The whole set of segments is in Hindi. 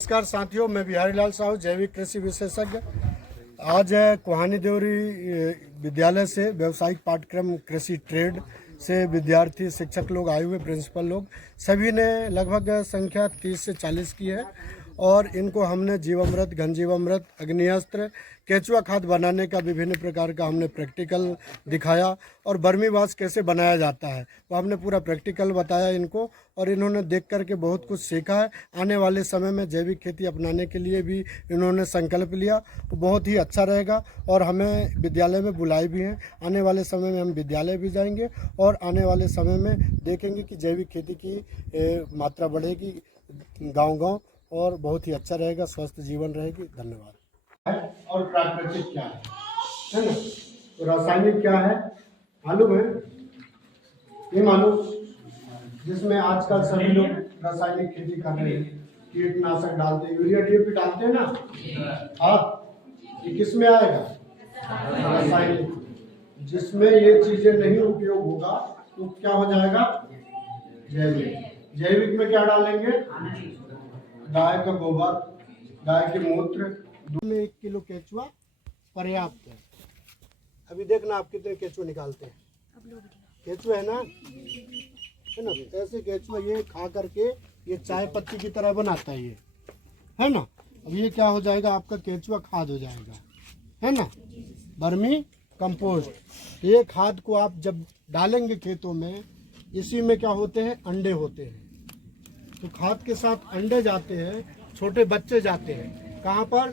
नमस्कार साथियों, मैं बिहारी लाल साहू, जैविक कृषि विशेषज्ञ। आज कोहानी देवरी विद्यालय से व्यावसायिक पाठ्यक्रम कृषि ट्रेड से विद्यार्थी, शिक्षक लोग आए हुए, प्रिंसिपल लोग, सभी ने लगभग संख्या 30 से 40 की है। और इनको हमने जीवामृत, घन जीवामृत, अग्निअस्त्र, केचुआ खाद बनाने का विभिन्न प्रकार का हमने प्रैक्टिकल दिखाया। और बर्मी वाश कैसे बनाया जाता है वो हमने पूरा प्रैक्टिकल बताया इनको। और इन्होंने देख करके बहुत कुछ सीखा है। आने वाले समय में जैविक खेती अपनाने के लिए भी इन्होंने संकल्प लिया। वो बहुत ही अच्छा रहेगा। और हमें विद्यालय में बुलाए भी हैं। आने वाले समय में हम विद्यालय भी जाएंगे और आने वाले समय में देखेंगे कि जैविक खेती की मात्रा बढ़ेगी गांव-गांव, और बहुत ही अच्छा रहेगा, स्वस्थ जीवन रहेगी। धन्यवाद। और प्राकृतिक क्या है ना? तो रासायनिक क्या है मालूम है? ये मालूम, जिसमें आजकल सभी लोग रासायनिक खेती कर रहे हैं, कीटनाशक डालते हैं, यूरिया डीएपी डालते हैं ना। हाँ, ये किस में आएगा? रासायनिक। जिसमें ये चीजें नहीं उपयोग होगा तो क्या हो जाएगा? जैविक। जैविक में क्या डालेंगे? गाय का गोबर, गाय के मूत्र। दूध में 1 किलो केचुआ पर्याप्त है। अभी देखना आप कितने केचुए निकालते हैं। केचुआ है ना, ऐसे केचुआ ये खा करके ये चाय पत्ती की तरह बनाता है, ये है ना। अब ये क्या हो जाएगा? आपका केचुआ खाद हो जाएगा, है ना, वर्मी कंपोस्ट। ये खाद को आप जब डालेंगे खेतों में, इसी में क्या होते हैं? अंडे होते हैं। तो खाद के साथ अंडे जाते हैं, छोटे बच्चे जाते हैं कहाँ पर?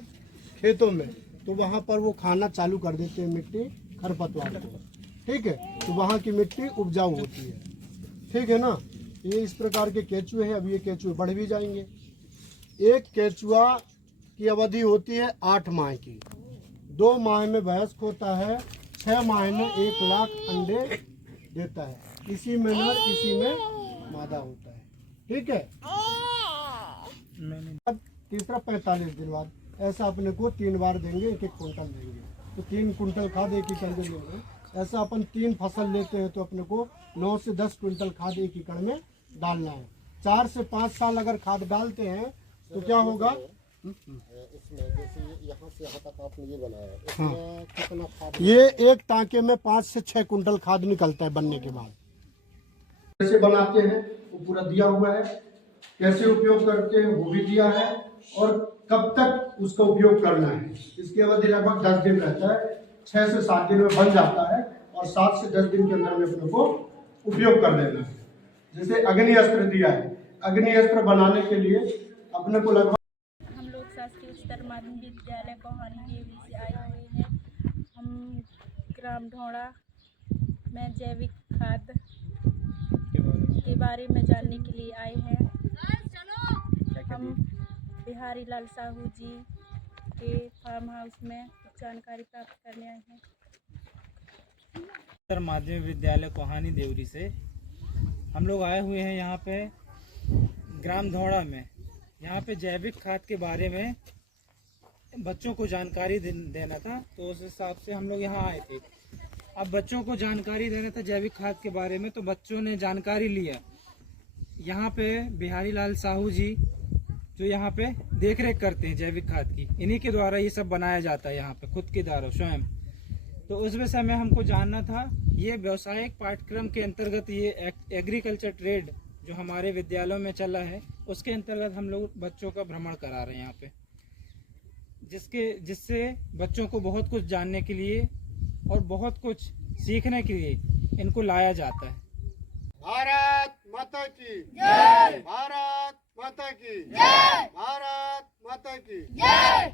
खेतों में। तो वहाँ पर वो खाना चालू कर देते हैं मिट्टी, खरपतवार को। ठीक है, तो वहाँ की मिट्टी उपजाऊ होती है। ठीक है ना। ये इस प्रकार के केचुए हैं। अब ये केचुए बढ़ भी जाएंगे। एक केचुआ की अवधि होती है 8 माह की। 2 माह में वयस्क होता है, 6 माह में 1 लाख अंडे देता है। इसी में नर, इसी में मादा होता है। ठीक है। तीसरा 45 दिन बाद ऐसा अपने को 3 बार देंगे, 1-1 कुंटल देंगे। तो 3 कुंटल खाद 1 एकड़ में देंगे। ऐसा अपन 3 फसल लेते हैं तो अपने को 9 से 10 कुंटल खाद 1 एकड़ में डालना है। 4 से 5 साल अगर खाद डालते हैं तो क्या होगा? इसमें जैसे यहाँ से यहाँ तक आपने ये बनाया है, इसमें कितना खाद? ये एक टाँके में 5 से 6 कुंटल खाद निकलता है बनने के बाद। कैसे बनाते हैं वो पूरा दिया हुआ है, कैसे उपयोग करते हैं वो भी दिया है, और कब तक उसका उपयोग करना है। इसकी अवधि लगभग 10 दिन रहता है। 6 से 7 दिन में बन जाता है और 7 से 10 दिन के अंदर में अपने को उपयोग कर लेना है। जैसे अग्निअस्त्र दिया है, अग्निअस्त्र बनाने के लिए अपने को लगभग हम लोग शासकीय उच्चतर माध्यमिक विद्यालय कोहानी देवी से आए हुए हैं। हम ग्राम ढोड़ा में जैविक खाद के बारे में जानने के लिए आए हैं। हम बिहारी लाल साहू जी के फार्म हाउस में जानकारी प्राप्त करने आए हैं। उच्चतर माध्यमिक विद्यालय कोहानी देवरी से हम लोग आए हुए हैं यहाँ पे ग्राम धौड़ा में। यहाँ पे जैविक खाद के बारे में बच्चों को जानकारी देना था, तो उस हिसाब से हम लोग यहाँ आए थे। अब बच्चों को जानकारी देना था जैविक खाद के बारे में, तो बच्चों ने जानकारी लिया। यहाँ पे बिहारी लाल साहू जी जो यहाँ पे देख रेख करते हैं जैविक खाद की, इन्हीं के द्वारा ये सब बनाया जाता है यहाँ पे, खुद के द्वारा स्वयं। तो उस विषय में हमको जानना था। ये व्यावसायिक पाठ्यक्रम के अंतर्गत ये एग्रीकल्चर ट्रेड जो हमारे विद्यालयों में चला है, उसके अंतर्गत हम लोग बच्चों का भ्रमण करा रहे हैं यहाँ पे, जिससे बच्चों को बहुत कुछ जानने के लिए और बहुत कुछ सीखने के लिए इनको लाया जाता है। भारत माता की जय, भारत माता की जय, भारत माता की जय।